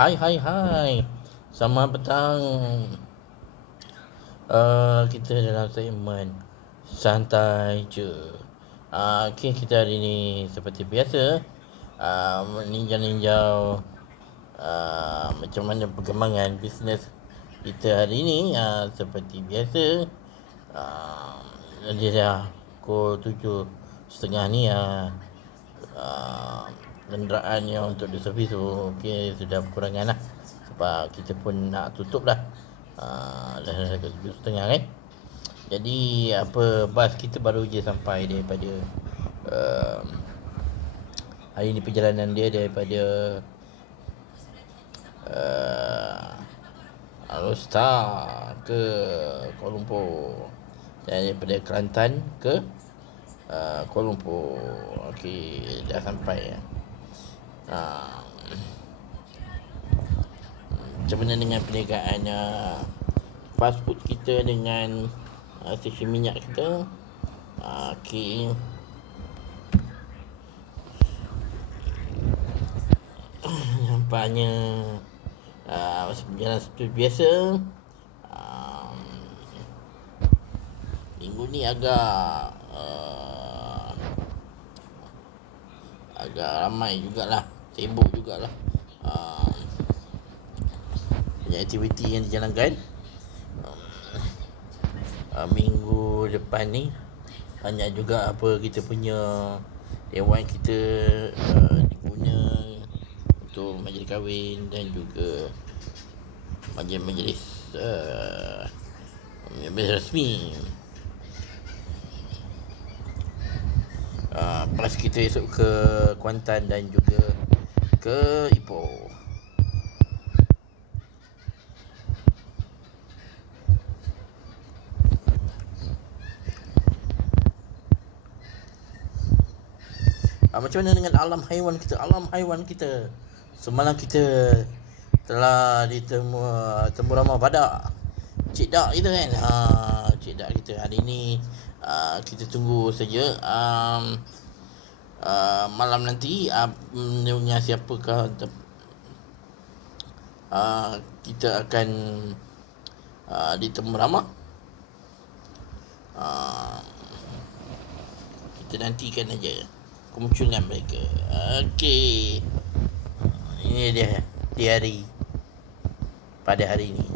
Hai. Selamat petang. Kita dalam segmen santai je. Okay, kita hari ni seperti biasa meninjau-ninjau macam mana perkembangan bisnes kita hari ni. Seperti biasa, dia dah pukul 7.30 ni. Kenderaan yang untuk diservis tu sudah berkurangan lah, sebab kita pun nak tutup dah. Dah 7.30 kan. Jadi bas kita baru je sampai daripada hari ni. Perjalanan dia daripada Alor-Setar ke Kuala Lumpur, dan daripada Kelantan ke Kuala Lumpur. Okey, dah sampai. Macam mana dengan perniagaan fast food kita dengan stesen minyak kita? Okey, nampaknya berjalan seperti biasa. Minggu ni agak ramai jugalah, sibuk jugalah. Banyak aktiviti yang dijalankan. Minggu depan ni banyak juga kita punya dewan kita diguna untuk majlis kahwin dan juga majlis rasmi. Pas kita esok ke Kuantan dan juga ke Ipoh. Macam mana dengan alam haiwan kita? Semalam kita telah temu ramah badak, cik dak kita kan. Cik dak kita hari ni kita tunggu saja malam nanti dengan siapakah kita akan ditemu ramah. Kita nantikan aja kemunculan mereka. Okey, ini dia di pada hari ini.